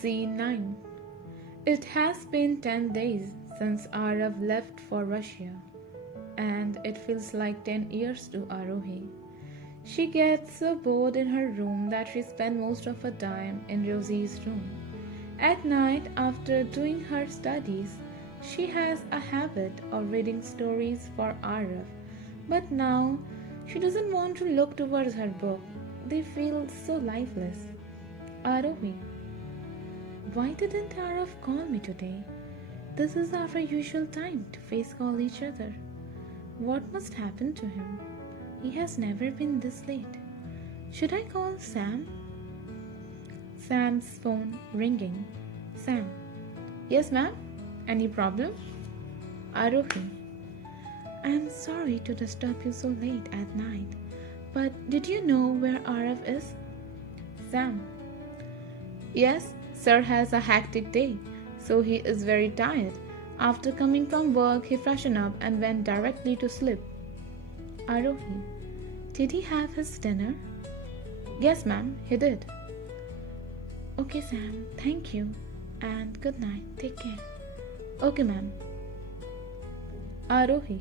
Scene 9. It has been 10 days since Arav left for Russia, and it feels like 10 years to Arohi. She gets so bored in her room that she spends most of her time in Rosie's room. At night, after doing her studies, she has a habit of reading stories for Arav, but now she doesn't want to look towards her book. They feel so lifeless. Arohi, why didn't Arav call me today? This is our usual time to face call each other. What must happen to him? He has never been this late. Should I call Sam? Sam's phone ringing. Sam. Yes, ma'am? Any problem? Arohi. I am sorry to disturb you so late at night, but did you know where Arav is? Sam. Yes, sir has a hectic day, so he is very tired. After coming from work, he freshened up and went directly to sleep. Arohi. Did he have his dinner? Yes, ma'am, he did. Okay, Sam, thank you, and good night. Take care. Okay, ma'am. Arohi.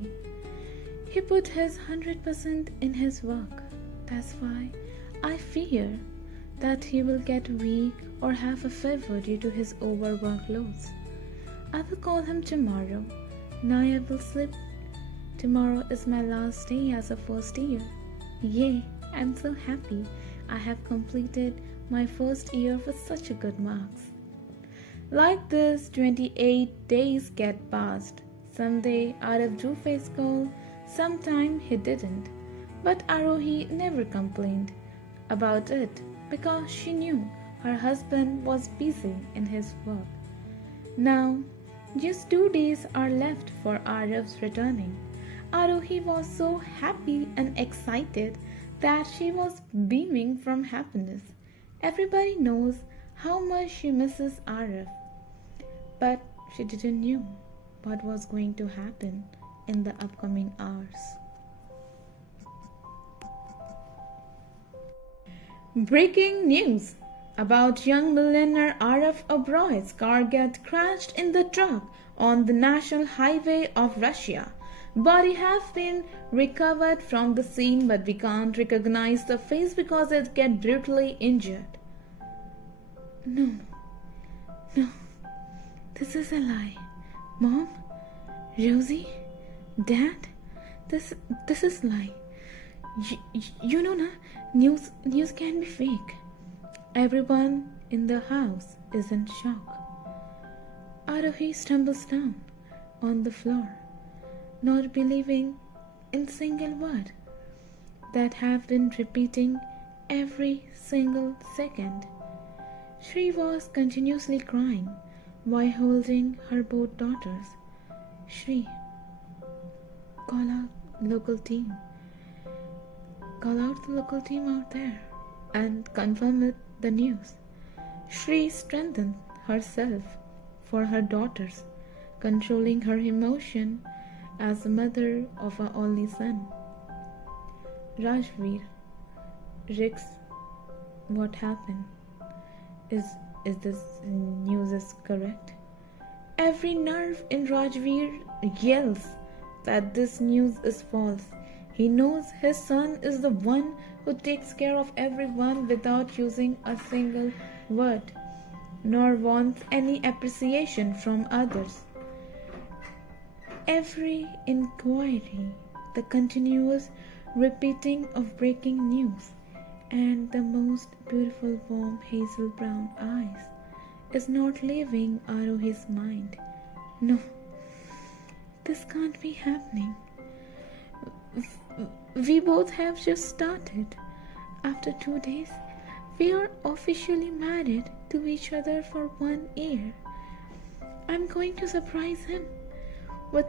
He put his 100% in his work. That's why I fear that he will get weak or have a fever due to his overwork loads. I will call him tomorrow. Now I will sleep. Tomorrow is my last day as a first year. Yay, I'm so happy. I have completed my first year with such a good marks. Like this, 28 days get passed. Someday Arav drew face call, sometime he didn't. But Arohi never complained about it because she knew her husband was busy in his work. Now, just 2 days are left for Arav's returning. Arohi was so happy and excited that she was beaming from happiness. Everybody knows how much she misses Arav, but she didn't know what was going to happen in the upcoming hours. Breaking news about young millionaire Arav Obroy's car get crashed in the truck on the national highway of Russia. Body has been recovered from the scene, but we can't recognize the face because it get brutally injured. No, this is a lie. Mom, Rosie, Dad, this is lie. You know na, news can be fake. Everyone in the house is in shock. Arohi stumbles down on the floor, not believing in single word that have been repeating every single second. She was continuously crying while holding her both daughters. Shri, call out the local team. Call out the local team out there and confirm the news. Shri strengthened herself for her daughters, controlling her emotion as the mother of her only son. Rajveer, Rix, what happened? Is this news is correct? Every nerve in Rajveer yells that this news is false. He knows his son is the one who takes care of everyone without using a single word, nor wants any appreciation from others. Every inquiry, the continuous repeating of breaking news, and the most beautiful warm hazel brown eyes is not leaving Arohi's mind. No, this can't be happening. We both have just started. After 2 days, we are officially married to each other for 1 year. I'm going to surprise him with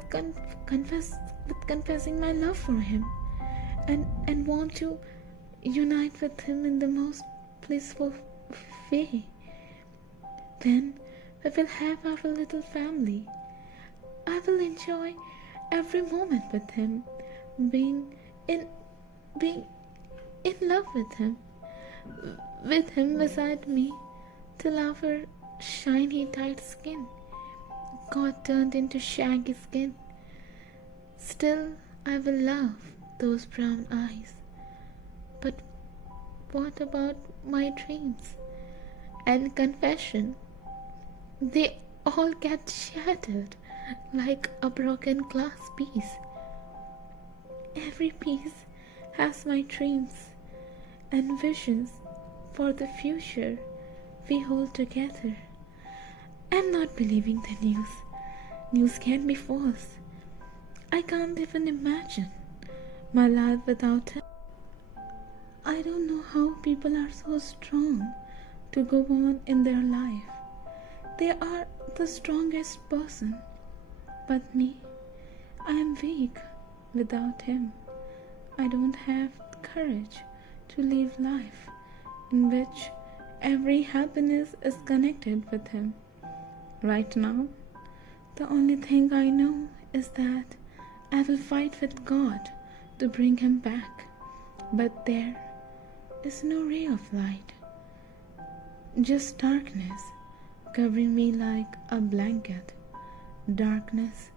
confessing my love for him and want to unite with him in the most blissful way. Then we will have our little family. I will enjoy every moment with him, being in love with him beside me till our shiny tight skin got turned into shaggy skin. Still, I will love those brown eyes. But what about my dreams and confession? They all get shattered like a broken glass piece. Every piece has my dreams and visions for the future we hold together. I'm not believing the news. News can be false. I can't even imagine my life without him. I don't know how people are so strong to go on in their life. They are the strongest person. But me, I am weak without him. I don't have courage to live life in which every happiness is connected with him. Right now, the only thing I know is that I will fight with God to bring him back. But there is no ray of light, just darkness covering me like a blanket. Darkness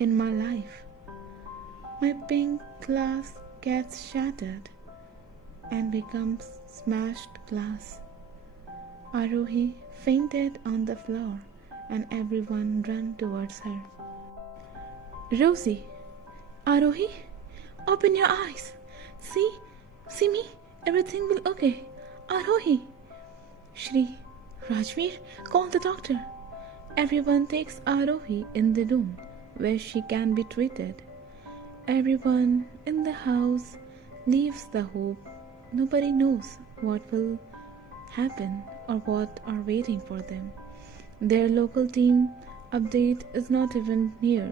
in my life. My pink glass gets shattered and becomes smashed glass. Arohi fainted on the floor and everyone ran towards her. Rosie, Arohi, open your eyes. See me, everything will okay. Arohi. Shri, Rajveer, call the doctor. Everyone takes Arohi in the room where she can be treated. Everyone in the house leaves the hope. Nobody knows what will happen or what are waiting for them. Their local team update is not even near.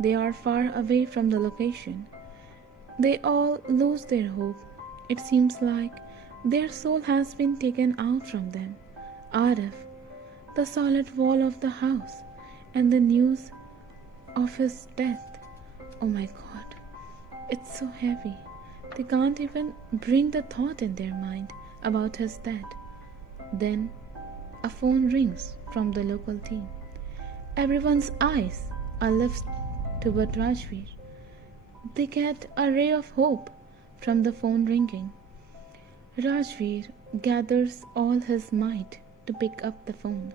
They are far away from the location. They all lose their hope. It seems like their soul has been taken out from them. Arif, the solid wall of the house, and the news of his death. Oh my God, it's so heavy. They can't even bring the thought in their mind about his death. Then a phone rings from the local team. Everyone's eyes are lifted toward Rajveer. They get a ray of hope from the phone ringing. Rajveer gathers all his might to pick up the phone.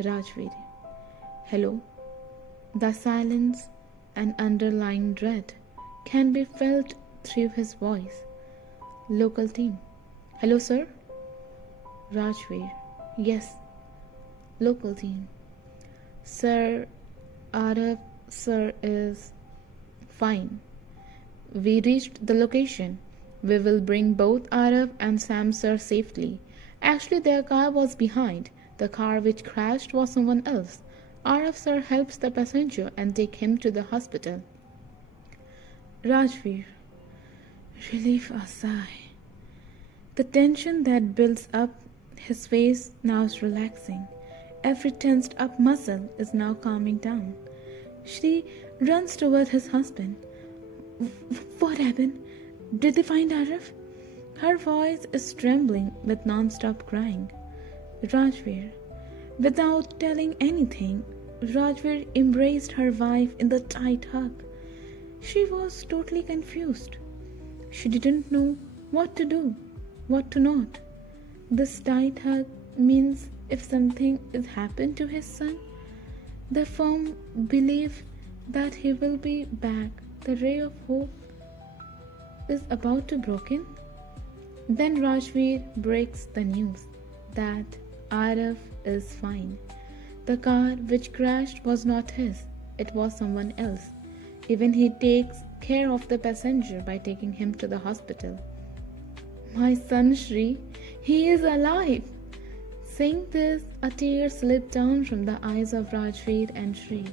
Rajveer. Hello. The silence and underlying dread can be felt through his voice. Local team. Hello, sir. Rajveer. Yes. Local team. Sir, Arif sir is fine. We reached the location. We will bring both Arif and Sam sir safely. Actually, their car was behind. The car which crashed was someone else. Arif sir helps the passenger and take him to the hospital. Rajveer. Relief a sigh. The tension that builds up his face now is relaxing. Every tensed up muscle is now calming down. Shri runs toward his husband. What happened? Did they find Arif? Her voice is trembling with non-stop crying. Rajveer. Without telling anything, Rajveer embraced her wife in the tight hug. She was totally confused. She didn't know what to do, what to not. This tight hug means if something has happened to his son, the firm belief that he will be back, the ray of hope is about to broken. Then Rajveer breaks the news that Arif is fine. The car which crashed was not his, it was someone else. Even he takes care of the passenger by taking him to the hospital. My son Shri, he is alive. Saying this, a tear slipped down from the eyes of Rajveer and Shri.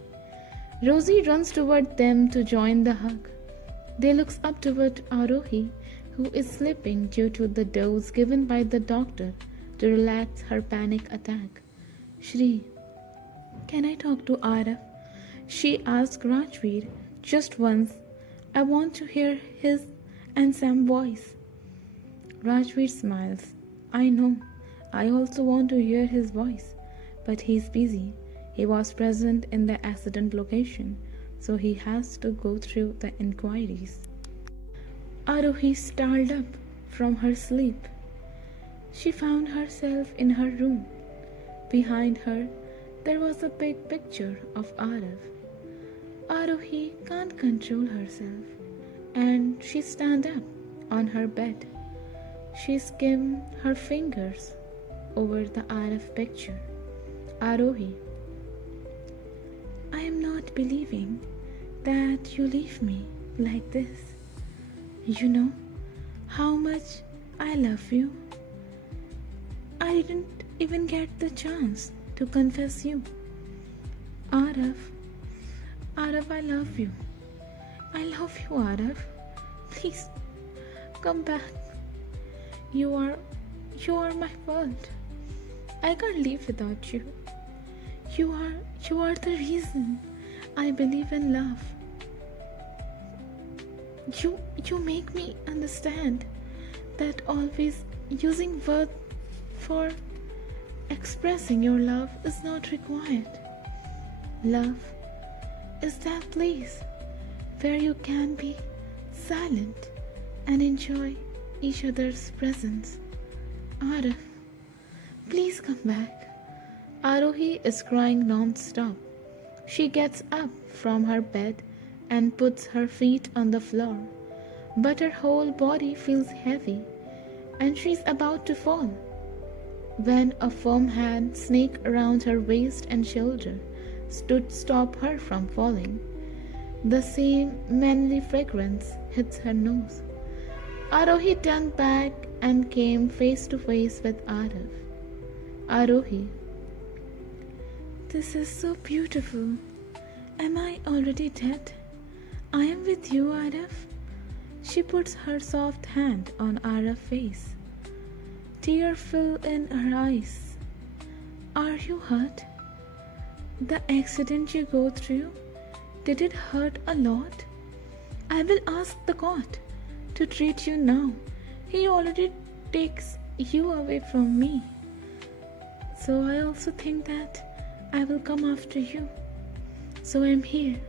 Rosie runs toward them to join the hug. They looks up toward Arohi, who is sleeping due to the dose given by the doctor to relax her panic attack. Shri, can I talk to Arif? She asked Rajveer just once. I want to hear his and Sam's voice. Rajveer smiles. I know. I also want to hear his voice. but he's busy. He was present in the accident location, so he has to go through the inquiries. Arohi startled up from her sleep. She found herself in her room. Behind her, there was a big picture of Arav. Arohi can't control herself, and she stand up on her bed. She skimmed her fingers over the Arav picture. Arohi, I am not believing that you leave me like this. You know how much I love you. I didn't even get the chance to confess you. Arav, I love you. I love you, Arav. Please, come back. You are my world. I can't live without you. You are the reason I believe in love. You make me understand that always using words for expressing your love is not required. Love is that place where you can be silent and enjoy each other's presence. Arav, please come back. Arohi is crying non-stop. She gets up from her bed and puts her feet on the floor, but her whole body feels heavy and she's about to fall when a firm hand snaked around her waist and shoulder stood to stop her from falling. The same manly fragrance hits her nose. Arohi turned back and came face to face with Arav. Arohi, this is so beautiful. Am I already dead? I am with you, Arav. She puts her soft hand on Arav's face. Tears fill in her eyes. Are you hurt? The accident you go through, did it hurt a lot? I will ask the God to treat you now. He already takes you away from me. So I also think that I will come after you. So I'm here.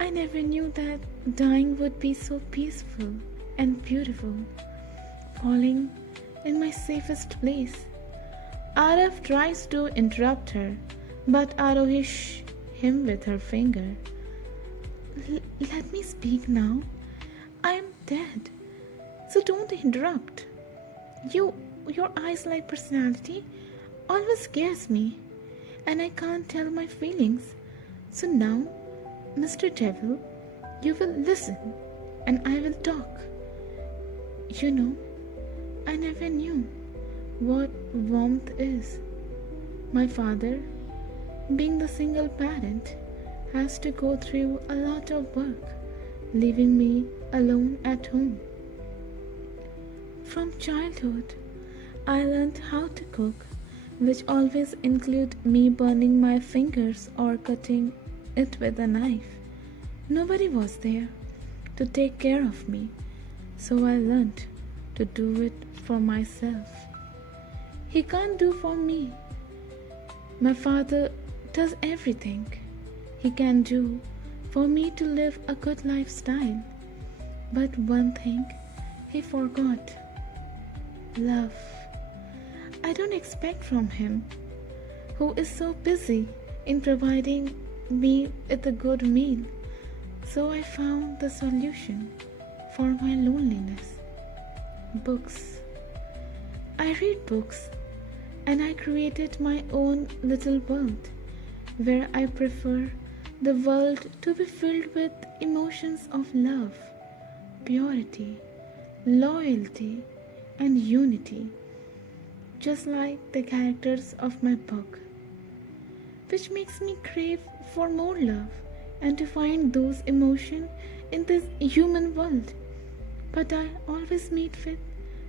I never knew that dying would be so peaceful and beautiful. Falling in my safest place. Arav tries to interrupt her, but Arohi him with her finger. Let me speak now. I am dead, so don't interrupt. Your eyes-like personality always scares me, and I can't tell my feelings. So now, Mr. Devil, you will listen, and I will talk. You know, I never knew what warmth is. My father, being the single parent, has to go through a lot of work, leaving me alone at home. From childhood, I learned how to cook, which always include me burning my fingers or cutting it with a knife. Nobody was there to take care of me, so I learned to do it for myself. He can't do for me. My father does everything he can do for me to live a good lifestyle. But one thing he forgot: love. I don't expect from him, who is so busy in providing me with a good meal. So I found the solution for my loneliness. Books. I read books, and I created my own little world where I prefer the world to be filled with emotions of love, purity, loyalty, and unity, just like the characters of my book, which makes me crave for more love and to find those emotions in this human world. But I always meet with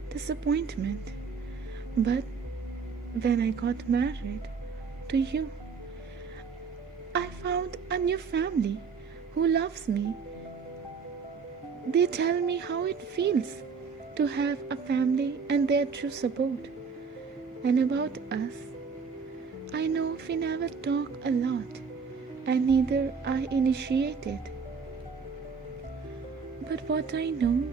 disappointment. But when I got married to you, I found a new family who loves me. They tell me how it feels to have a family and their true support. And about us, I know But we never talk a lot, and neither I initiate it. But what I know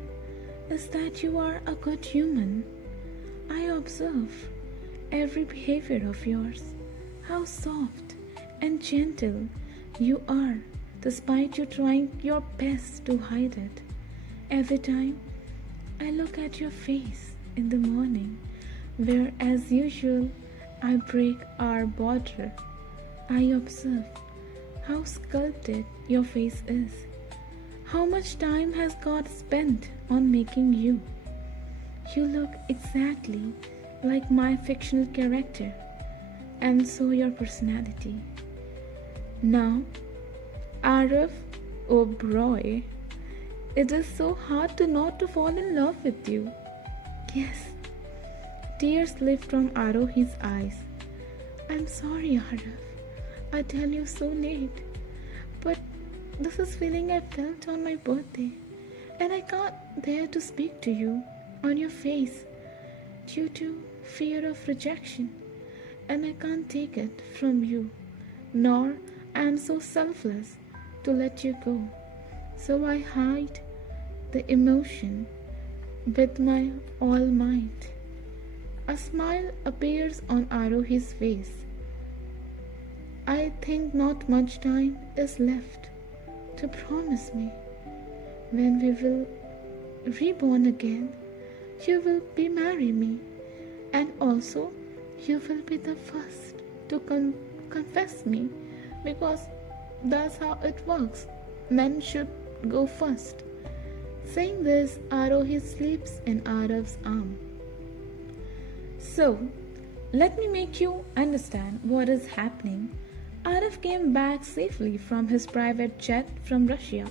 is that you are a good human. I observe every behavior of yours, how soft and gentle you are, despite you trying your best to hide it. Every time I look at your face in the morning, where as usual I break our border, I observe how sculpted your face is. How much time has God spent on making you? You look exactly like my fictional character, and so your personality. Now, Arif, oh boy, it is so hard to not to fall in love with you. Yes, tears lift from Arohi's eyes. I'm sorry, Arif. I tell you so late, but this is feeling I felt on my birthday, and I can't dare to speak to you on your face due to fear of rejection, and I can't take it from you, nor am so selfless to let you go. So I hide the emotion with my all might. A smile appears on Arohi's face. I think not much time is left to promise me. When we will reborn again, you will be marry me, and also you will be the first to confess me, because that's how it works. Men should go first. Saying this, Arohi sleeps in Araf's arm. So, let me make you understand what is happening. Araf came back safely from his private jet from Russia.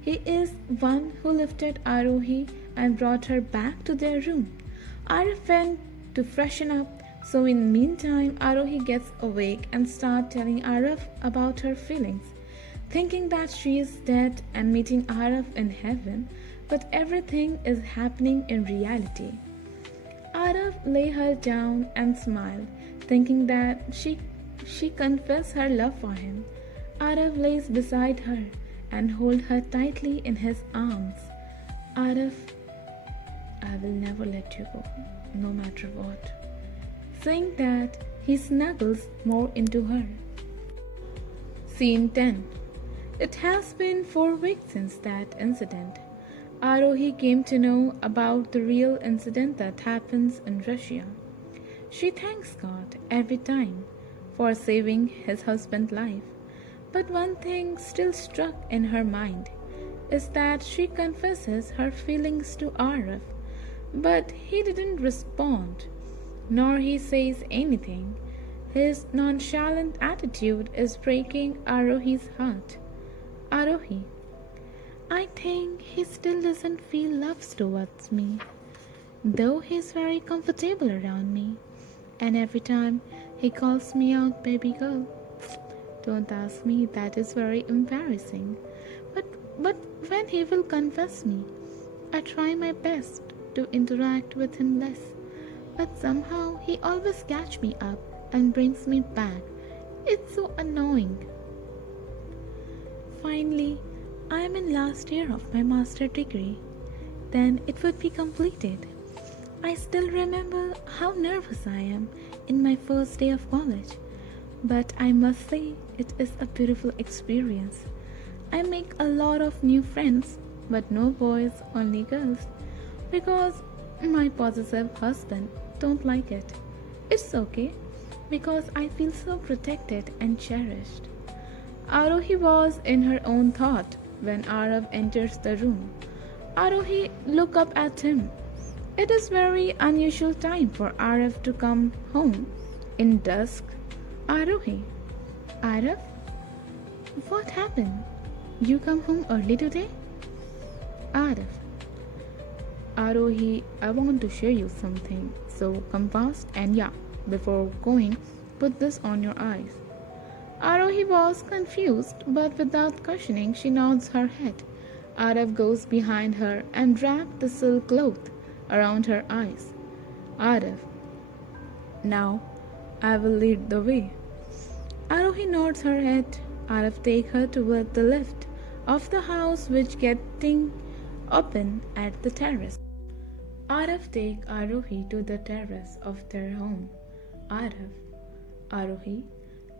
He is one who lifted Arohi and brought her back to their room. Araf went to freshen up, so in the meantime, Arohi gets awake and starts telling Araf about her feelings, thinking that she is dead and meeting Araf in heaven, but everything is happening in reality. Araf lay her down and smiled, thinking that she confessed her love for him. Araf lays beside her and holds her tightly in his arms. Araf, I will never let you go, no matter what. Saying that, he snuggles more into her. Scene 10. It has been 4 weeks since that incident. Arohi came to know about the real incident that happens in Russia. She thanks God every time for saving his husband's life. But one thing still struck in her mind is that she confesses her feelings to Araf, but he didn't respond, nor he says anything. His nonchalant attitude is breaking Arohi's heart. Arohi, I think he still doesn't feel love towards me, though he's very comfortable around me, and every time he calls me out baby girl. Don't ask me, that is very embarrassing. But when he will confess me, I try my best to interact with him less. But somehow he always catch me up and brings me back. It's so annoying. Finally, I am in last year of my master degree. Then it would be completed. I still remember how nervous I am in my first day of college. But I must say, it is a beautiful experience. I make a lot of new friends, but no boys, only girls, because my possessive husband don't like it. It's okay, because I feel so protected and cherished. Arohi was in her own thought when Araf enters the room. Arohi looked up at him. It is very unusual time for Araf to come home in dusk. Arohi, Araf, what happened? You come home early today? Araf, Arohi, I want to show you something, so come fast and yeah, before going, put this on your eyes. Arohi was confused, but without questioning, she nods her head. Araf goes behind her and wraps the silk cloth around her eyes. Araf, now I will lead the way. Arohi nods her head. Arav takes her toward the lift of the house which getting open at the terrace. Arav take Arohi to the terrace of their home. Arav, Arohi,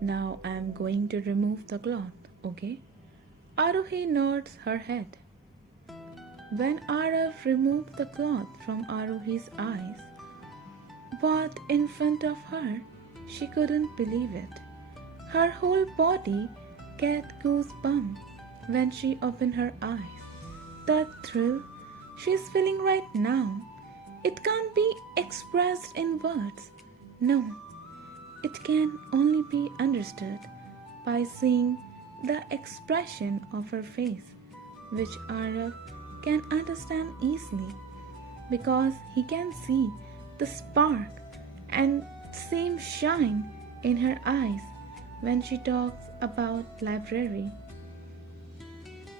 now I am going to remove the cloth, okay? Arohi nods her head. When Arav removed the cloth from Arohi's eyes, what in front of her, she couldn't believe it. Her whole body get goosebumps when she opened her eyes. The thrill she's feeling right now, it can't be expressed in words. No, it can only be understood by seeing the expression of her face, which Arav can understand easily because he can see the spark and same shine in her eyes when she talks about library.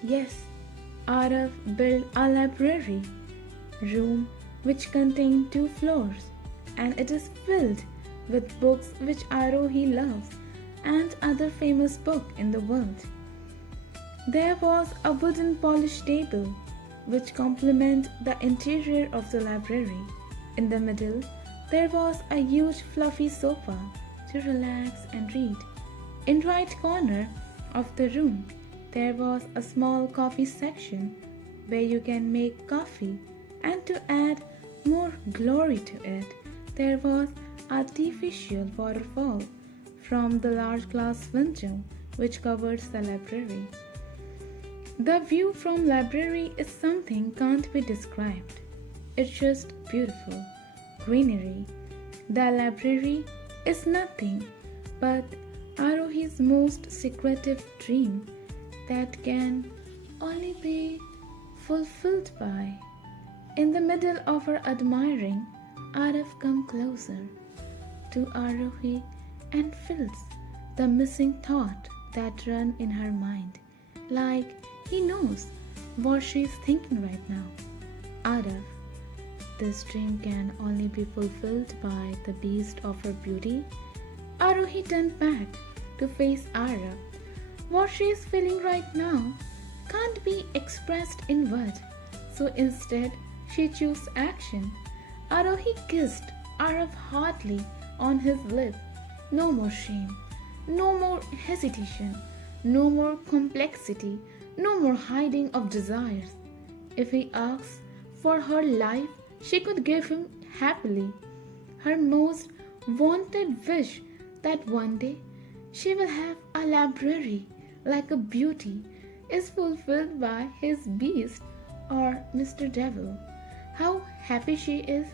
Yes, Arav built a library room which contained 2 floors, and it is filled with books which Arohi loves and other famous books in the world. There was a wooden polished table which complemented the interior of the library. In the middle, there was a huge fluffy sofa to relax and read. In right corner of the room, there was a small coffee section where you can make coffee, and to add more glory to it, there was artificial waterfall from the large glass window which covers the library. The view from library is something can't be described. It's just beautiful. Greenery. The library is nothing but Arohi's most secretive dream that can only be fulfilled by. In the middle of her admiring, Arav comes closer to Arohi and feels the missing thought that run in her mind, like he knows what she's thinking right now. Arav, this dream can only be fulfilled by the beast of her beauty. Arohi turned back to face Arav. What she is feeling right now can't be expressed in words, so instead she chose action. Arohi kissed Arav hardly on his lips. No more shame, no more hesitation, no more complexity, no more hiding of desires. If he asks for her life, she could give him happily. Her most wanted wish that one day she will have a library like a beauty is fulfilled by his beast or Mr. Devil. How happy she is,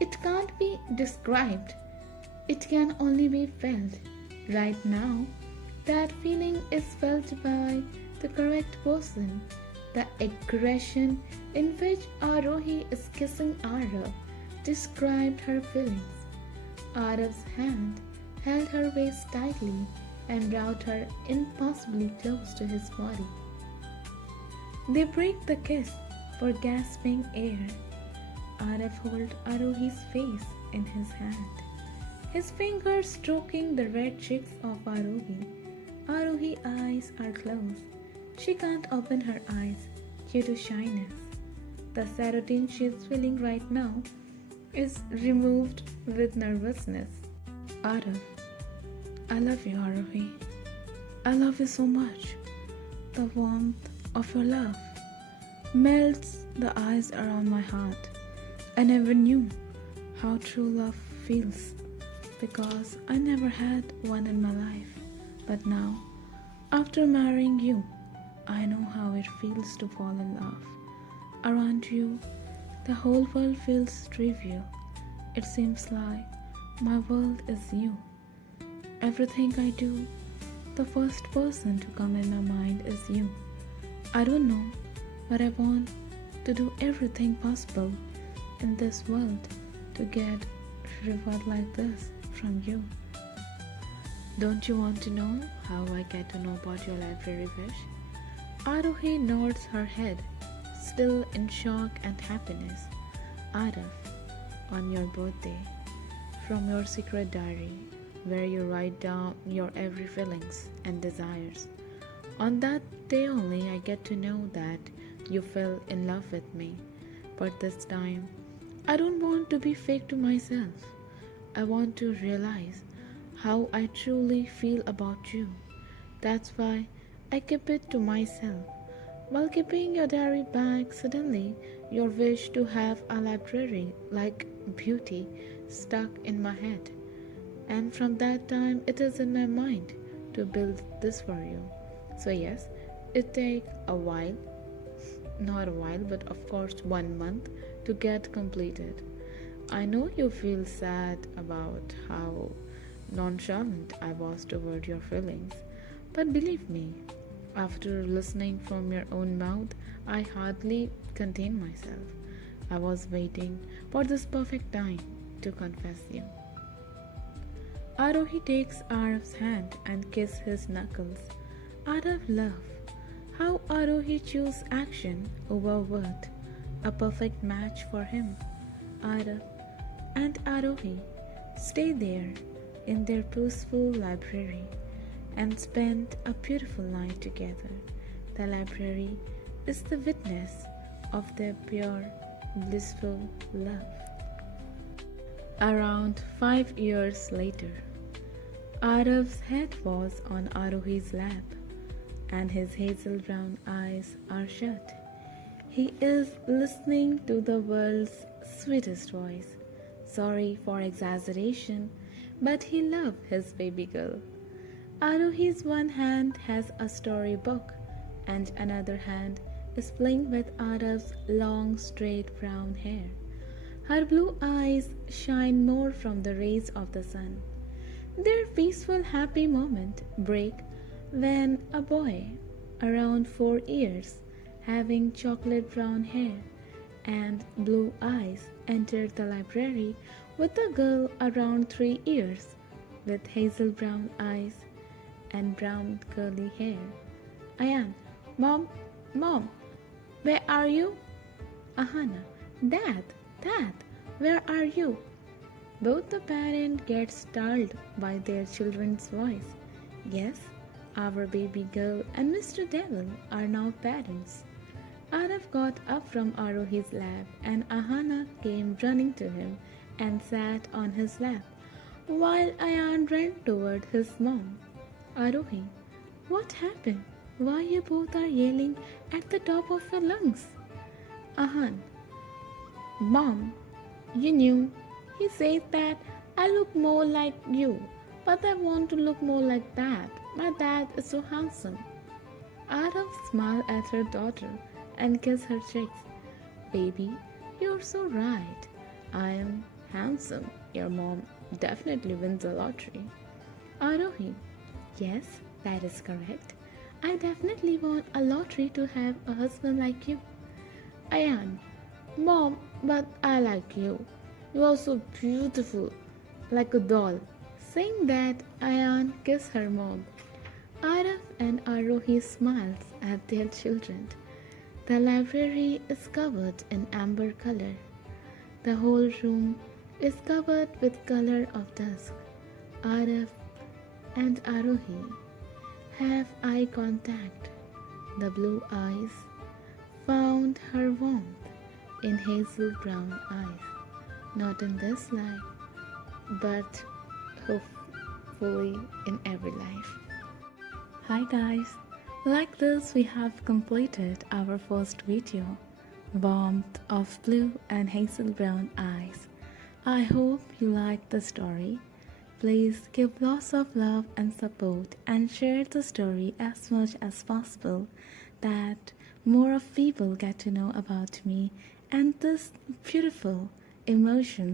it can't be described. It can only be felt. Right now, that feeling is felt by the correct person. The aggression in which Arohi is kissing Arav described her feelings. Arav's hand held her waist tightly and brought her impossibly close to his body. They break the kiss for gasping air. Arav held Arohi's face in his hand, his fingers stroking the red cheeks of Arohi. Arohi's eyes are closed. She can't open her eyes due to shyness. The serotonin she is feeling right now is removed with nervousness. Arav, I love you, Arohi. I love you so much. The warmth of your love melts the ice around my heart. I never knew how true love feels because I never had one in my life. But now, after marrying you, I know how it feels to fall in love. Around you, the whole world feels trivial. It seems like my world is you. Everything I do, the first person to come in my mind is you. I don't know, but I want to do everything possible in this world to get a reward like this from you. Don't you want to know how I get to know about your library wish? Arohi nods her head, still in shock and happiness. Arav, on your birthday, from your secret diary, where you write down your every feelings and desires. On that day only, I get to know that you fell in love with me. But this time, I don't want to be fake to myself. I want to realize how I truly feel about you. That's why I keep it to myself. While keeping your diary back, suddenly your wish to have a library like beauty stuck in my head. And from that time, it is in my mind to build this for you. So, yes, it takes a while, not a while, but of course, 1 month to get completed. I know you feel sad about how nonchalant I was toward your feelings, but believe me, after listening from your own mouth, I hardly contained myself. I was waiting for this perfect time to confess you. Arohi takes Araf's hand and kisses his knuckles. Out of love, how Arohi chose action over word, a perfect match for him. Araf and Arohi stay there in their peaceful library and spend a beautiful night together. The library is the witness of their pure, blissful love. Around 5 years later, Araf's head was on Arohi's lap, and his hazel brown eyes are shut. He is listening to the world's sweetest voice. Sorry for exaggeration, but he loves his baby girl. Arohi's one hand has a storybook, and another hand is playing with Araf's long, straight brown hair. Her blue eyes shine more from the rays of the sun. Their peaceful, happy moment break when a boy, around 4 years, having chocolate brown hair and blue eyes, entered the library with a girl around 3 years with hazel brown eyes and brown curly hair. Ayan, Mom, where are you? Ahana, Dad, where are you? Both the parent get startled by their children's voice. Yes, our baby girl and Mr. Devil are now parents. Araf got up from Arohi's lap and Ahana came running to him and sat on his lap, while Ayan ran toward his mom. Arohi, what happened? Why you both are yelling at the top of your lungs? Ahan, Mom, you knew. He says that I look more like you, but I want to look more like Dad. My dad is so handsome. Araf smiled at her daughter and kissed her cheeks. Baby, you're so right. I am handsome. Your mom definitely wins the lottery. Arohi, yes, that is correct. I definitely want a lottery to have a husband like you. Ayan, Mom, but I like you. You are so beautiful, like a doll. Saying that, Ayan kissed her mom. Araf and Arohi smiles at their children. The library is covered in amber color. The whole room is covered with color of dusk. Araf and Arohi have eye contact. The blue eyes found her warmth in hazel brown eyes. Not in this life, but hopefully in every life. Hi guys, like this we have completed our first video, Warmth of Blue and Hazel Brown Eyes. I hope you liked the story. Please give lots of love and support and share the story as much as possible that more of people get to know about me and this beautiful emotion